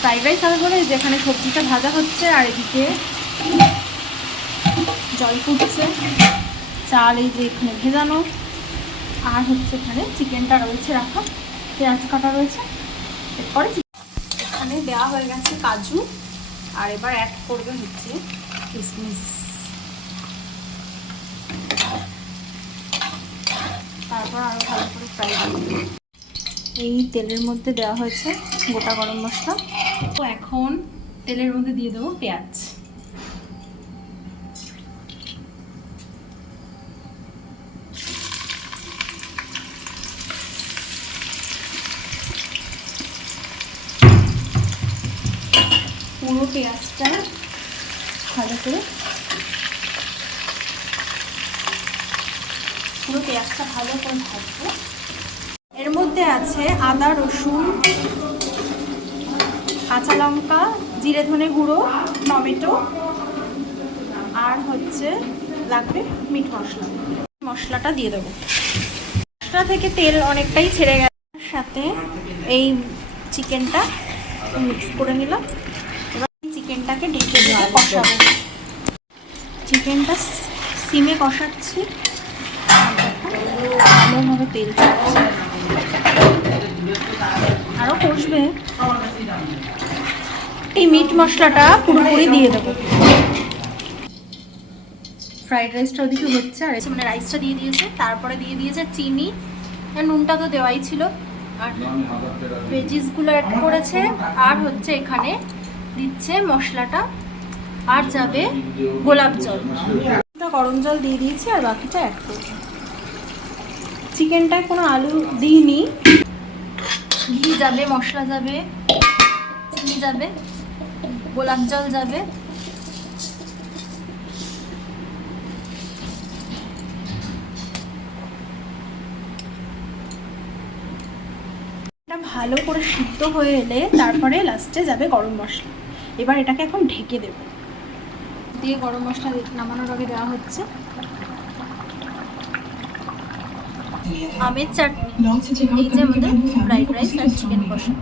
Fried rice হবে বলে যেখানে সবজিটা ভাজা হচ্ছে আর এদিকে জল ফুটছে, চাল এই যে এখানে ভেজানো, আর হচ্ছে এখানে চিকেনটা রয়েছে রাখা, পেঁয়াজ কাটা রয়েছে। এরপরে এখানে দেওয়া হয়ে গেছে কাজু, আর এবার অ্যাড করবে হচ্ছে কিশমিশ। তারপর আরও ভালো করে ফ্রাই করবে। এই তেলের মধ্যে দেওয়া হয়েছে গোটা গরম মশলা। তো এখন তেলের মধ্যে দিয়ে দেবো পেঁয়াজ। পুরো পেঁয়াজটা ভালো করে ভাজবো। এর মধ্যে আছে আদা, রসুন, কাঁচা লঙ্কা, জিরে ধনে গুঁড়ো, টমেটো, আর হচ্ছে লাগবে মিট মশলা। মশলাটা দিয়ে দেবো। মশলা থেকে তেল অনেকটাই ছেড়ে গেছে, সাথে এই চিকেনটা মিক্স করে নিলাম। এবার চিকেনটাকে ঢেকে দিয়ে কষাবো। চিকেনটা সিমে কষাচ্ছি, ভালোভাবে তেল ছাড়ছে, আরও কষবে। এই মিট মশলাটা পুরোপুরি দিয়ে দেবো। ফ্রাইড রাইসটা ওদিকে হচ্ছে, আর মানে রাইসটা দিয়ে দিয়েছে, তারপরে দিয়ে দিয়েছে চিনি, আর নুনটা তো দেওয়াই ছিল, আর ভেজিসগুলো অ্যাড করেছে, আর হচ্ছে এখানে দিচ্ছে মশলাটা, আর যাবে গোলাপ জল। গরম জল দিয়ে দিয়েছি, আর বাকিটা অ্যাড করবো। চিকেনটায় কোনো আলু দিইনি, ঘি যাবে, মশলা যাবে, চিনি যাবে, গোলাপ জল যাবে। এটা ভালো করে সিদ্ধ হয়ে এলে তারপরে লাস্টে যাবে গরম মশলা। এবার এটাকে এখন ঢেকে দেব দিয়ে, গরম মশলা নামানোর আগে দেওয়া হচ্ছে আমের চাটনি। এই যে আমাদের ফ্রাইড রাইস আর চিকেন কষা।